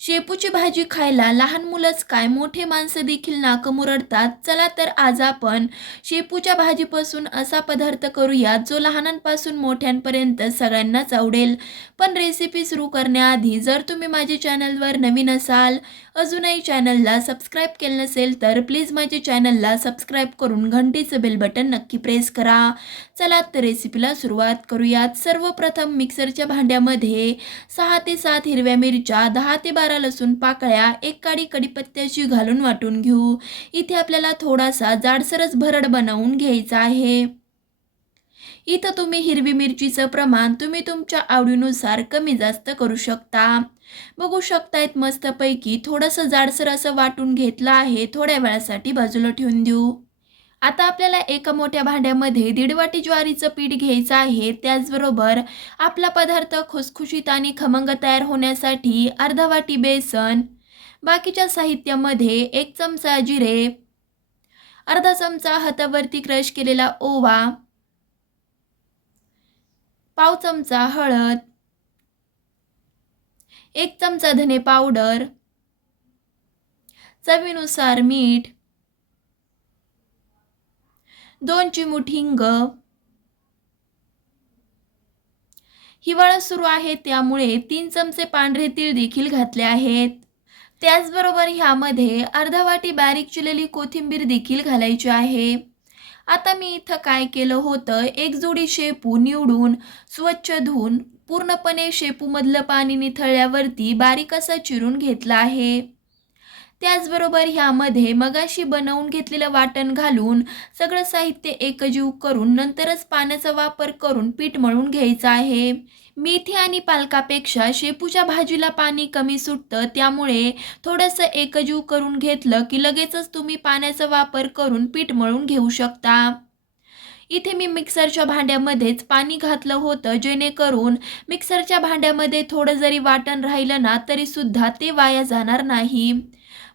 शेपूची भाजी खायला लहान मुलंच काय मोठे माणसं देखील नाकमुरडतात चला तर आज आपण शेपूच्या भाजीपासून असा पदार्थ करूयात जो लहानांपासून मोठ्यांपर्यंत सगळ्यांनाच आवडेल. पण रेसिपी सुरू करण्याआधी जर तुम्ही माझ्या चॅनलवर नवीन असाल अजूनही चॅनलला सबस्क्राईब केलं नसेल तर प्लीज माझ्या चॅनलला सबस्क्राईब करून घंटीचं बेल बटन नक्की प्रेस करा. चला तर रेसिपीला सुरुवात करूयात. सर्वप्रथम मिक्सरच्या भांड्यामध्ये सहा ते सात हिरव्या मिरच्या दहा ते बारा लसूण पाकळ्या एक काडी कडीपत्त्याची घालून वाटून घेऊ. इथे आपल्याला थोडासा जाडसरच भरड बनवून घ्यायचा आहे. इथं तुम्ही हिरवी मिरचीचं प्रमाण तुम्ही तुमच्या आवडीनुसार कमी जास्त करू शकता. बघू शकतायत मस्तपैकी थोडंसं जाडसर असं वाटून घेतलं आहे. थोड्या वेळासाठी बाजूला ठेवून देऊ. आता आपल्याला एका मोठ्या भांड्यामध्ये दीड वाटी ज्वारीचं पीठ घ्यायचं आहे. त्याचबरोबर आपला पदार्थ खुसखुशीत आणि खमंग तयार होण्यासाठी अर्धा वाटी बेसन बाकीच्या साहित्यामध्ये एक चमचा जिरे अर्धा चमचा हातावरती क्रश केलेला ओवा पाव चमचा हळद एक चमचा धने पावडर चवीनुसार मीठ दोन चिमूट हिंग हिवाळा सुरू आहे त्यामुळे तीन चमचे पांढरे तीळ देखील घातले आहेत. त्याचबरोबर ह्यामध्ये अर्धा वाटी बारीक चिरलेली कोथिंबीर देखील घालायची आहे. आता मी इथं काय केलं होतं एक जोडी शेपू निवडून स्वच्छ धुवून पूर्णपणे शेपूमधलं पाणी निथळल्यावरती बारीक असा चिरून घेतला आहे. त्याचबरोबर ह्यामध्ये मगाशी बनवून घेतलेलं वाटण घालून सगळं साहित्य एकजीव करून नंतरच पाण्याचा वापर करून पीठ मळून घ्यायचं आहे. मेथी आणि पालकापेक्षा शेपूच्या भाजीला पाणी कमी सुटतं त्यामुळे थोडंसं एकजीव करून घेतलं की लगेचच तुम्ही पाण्याचा वापर करून पीठ मळून घेऊ शकता. इथे मी मिक्सरच्या भांड्यामध्येच पाणी घातलं होतं जेणेकरून मिक्सरच्या भांड्यामध्ये थोडं जरी वाटण राहिलं ना तरीसुद्धा ते वाया जाणार नाही.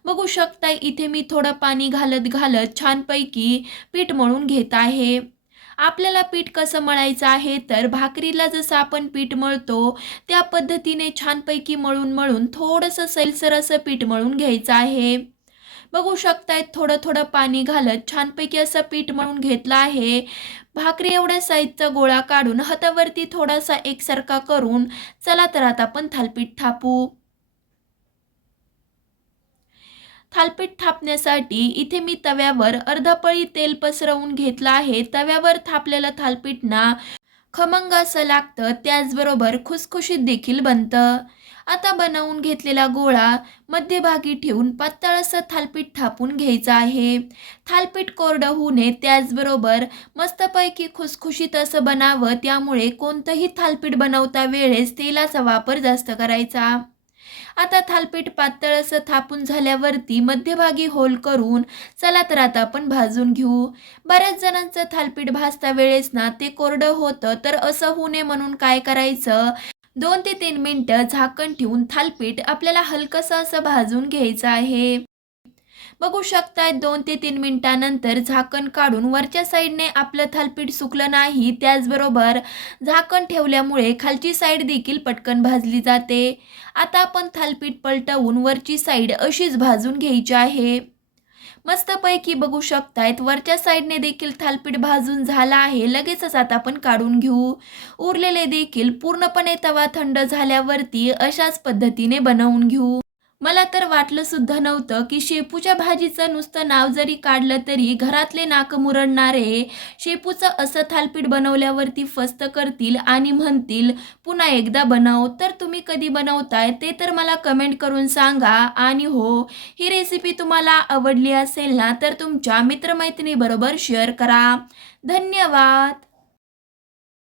बघू शकता इथे मी थोडं पाणी घालत घालत छानपैकी पीठ मळून घेत आहे. आपल्याला पीठ कसं मळायचं आहे? तर भाकरीला जसं आपण पीठ मळतो त्या पद्धतीने छानपैकी मळून मळून थोडंसं सैलसर असं पीठ मळून घ्यायचं आहे. बघू शकतायत थोडं थोडं पाणी घालत छानपैकी असं पीठ मळून घेतलं आहे. भाकरी एवढ्या साईजचा गोळा काढून हातावरती थोडासा एकसारखा करून चला तर आता आपण थालपीठ थापू. थालपीठ थापण्यासाठी इथे मी तव्यावर अर्धा पळी तेल पसरवून घेतलं आहे. तव्यावर थापलेलं थालपीठ ना खमंग असं लागतं त्याचबरोबर खुसखुशीत देखील बनतं. आता बनवून घेतलेला गोळा मध्यभागी ठेवून पातळ असं थालपीठ थापून घ्यायचं आहे. थालपीठ कोरडं होऊ नये त्याचबरोबर मस्तपैकी खुसखुशीत असं बनावं त्यामुळे कोणतंही थालपीठ बनवता वेळेस तेलाचा वापर जास्त करायचा. आता थालपीठ पातळ असं थापून झाल्यावरती मध्यभागी होल करून चला तर आता आपण भाजून घेऊ. बऱ्याच जणांचं थालपीठ भाजता वेळेस ना ते कोरडं होतं तर असं होऊ नये म्हणून काय करायचं? दोन ते तीन मिनटं झाकण ठेवून थालपीठ आपल्याला हलकंसं असं भाजून घ्यायचं आहे. बघू शकताय दोन ते तीन मिनिटानंतर झाकण काढून वरच्या साईडने आपलं थालपीठ सुकलं नाही त्याचबरोबर झाकण ठेवल्यामुळे खालची साईड देखील पटकन भाजली जाते. आता आपण थालपीठ पलटवून वरची साईड अशीच भाजून घ्यायची आहे. मस्तपैकी बघू शकतायत वरच्या साईडने देखील थालपीठ भाजून झाला आहे लगेचच आता आपण काढून घेऊ. उरलेले देखील पूर्णपणे तवा थंड झाल्यावरती अशाच पद्धतीने बनवून घेऊ. मला तर वाटलं सुद्धा नव्हतं की शेपूच्या भाजीचं नुसतं नाव जरी काढलं तरी घरातले नाक मुरडणारे शेपूचं असं थालपीठ बनवल्यावरती फस्त करतील आणि म्हणतील पुन्हा एकदा बनव तर तुम्ही कधी बनवताय ते तर मला कमेंट करून सांगा. आणि हो ही रेसिपी तुम्हाला आवडली असेल ना तर तुमच्या मित्रमैत्रिणीबरोबर शेअर करा. धन्यवाद.